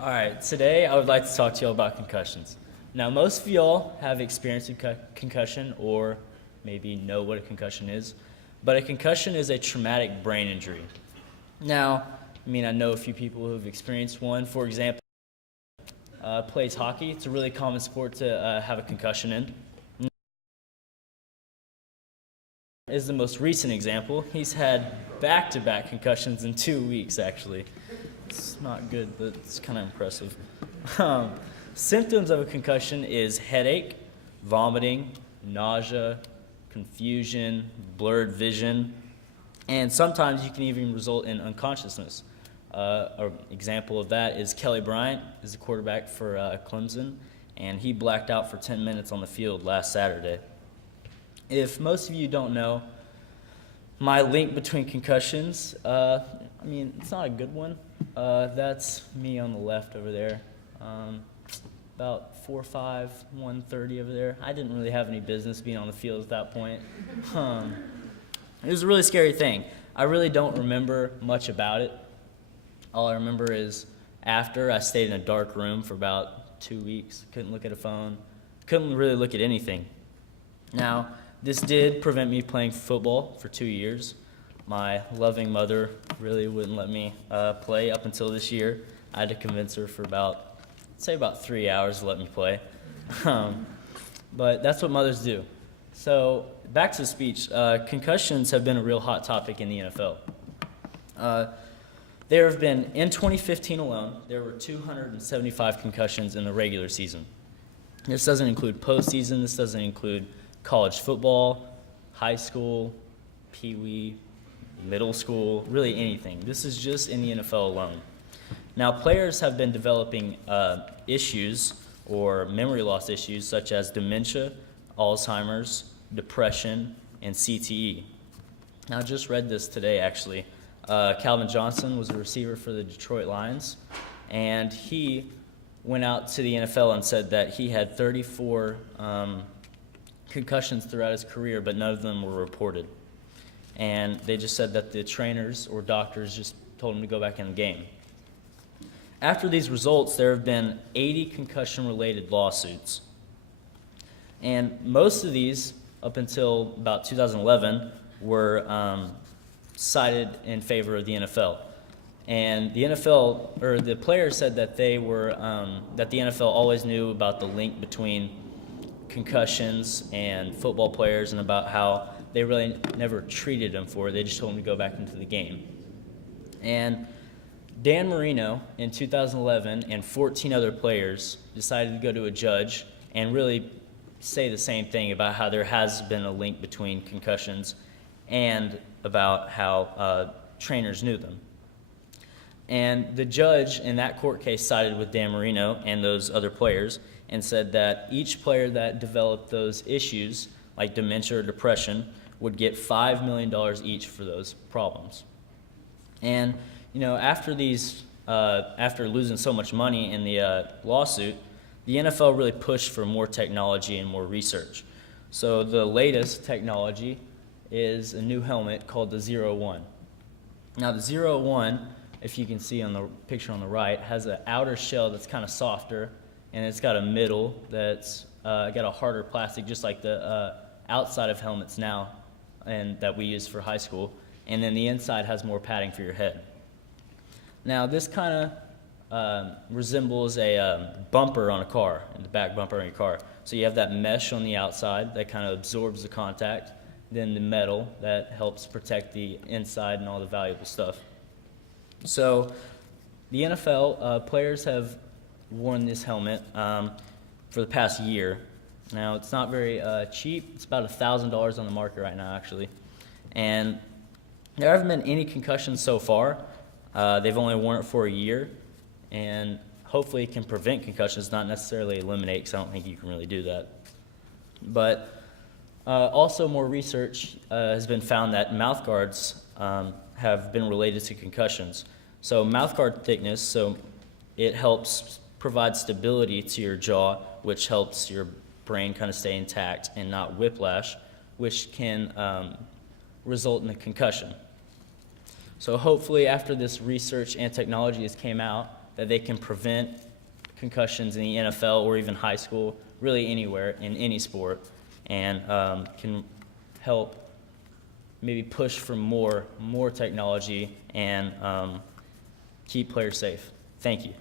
All right, today I would like to talk to y'all about concussions. Now, most of y'all have experienced a concussion or maybe know what a concussion is, but a concussion is a traumatic brain injury. Now, I know a few people who have experienced one. For example, plays hockey. It's a really common sport to have a concussion in. Is the most recent example. He's had back-to-back concussions in 2 weeks, actually. It's not good, but it's kind of impressive. Symptoms of a concussion is headache, vomiting, nausea, confusion, blurred vision, and sometimes you can even result in unconsciousness. An example of that is Kelly Bryant, is the quarterback for Clemson, and he blacked out for 10 minutes on the field last Saturday. If most of you don't know, my link between concussions, it's not a good one. That's me on the left over there. About 4'5", 130 over there. I didn't really have any business being on the field at that point. It was a really scary thing. I really don't remember much about it. All I remember is after I stayed in a dark room for about 2 weeks, couldn't look at a phone, couldn't really look at anything. Now, this did prevent me playing football for 2 years. My loving mother really wouldn't let me play up until this year. I had to convince her for about 3 hours to let me play. But that's what mothers do. So back to the speech. Concussions have been a real hot topic in the NFL. There have been, in 2015 alone, there were 275 concussions in the regular season. This doesn't include postseason. This doesn't include college football, high school, pee-wee, middle school, really anything. This is just in the NFL alone. Now, players have been developing issues or memory loss issues such as dementia, Alzheimer's, depression, and CTE. Now, I just read this today, actually. Calvin Johnson was a receiver for the Detroit Lions, and he went out to the NFL and said that he had 34 concussions throughout his career, but none of them were reported. And they just said that the trainers or doctors just told him to go back in the game. After these results, there have been 80 concussion-related lawsuits. And most of these, up until about 2011, were cited in favor of the NFL. And the NFL, or the players said that they were, that the NFL always knew about the link between concussions and football players and about how they really never treated them for it. They just told them to go back into the game. And Dan Marino in 2011 and 14 other players decided to go to a judge and really say the same thing about how there has been a link between concussions and about how trainers knew them. And the judge in that court case sided with Dan Marino and those other players and said that each player that developed those issues, like dementia or depression, would get $5 million each for those problems. And after losing so much money in the lawsuit, the NFL really pushed for more technology and more research. So the latest technology is a new helmet called the 01. Now the 01, if you can see on the picture on the right, has an outer shell that's kind of softer, and it's got a middle that's got a harder plastic, just like the outside of helmets now, and that we use for high school. And then the inside has more padding for your head. Now this kind of resembles a bumper on a car, the back bumper on your car. So you have that mesh on the outside that kind of absorbs the contact, then the metal that helps protect the inside and all the valuable stuff. So the NFL players have worn this helmet for the past year. Now it's not very cheap. It's about $1,000 on the market right now, actually. And there haven't been any concussions so far. They've only worn it for a year, and hopefully it can prevent concussions, not necessarily eliminate, because I don't think you can really do that. But also more research has been found that mouth guards have been related to concussions. So mouth guard thickness, so it helps provide stability to your jaw, which helps your brain kind of stay intact and not whiplash, which can result in a concussion. So hopefully after this research and technology has came out, that they can prevent concussions in the NFL or even high school, really anywhere in any sport, and can help maybe push for more technology and keep players safe. Thank you.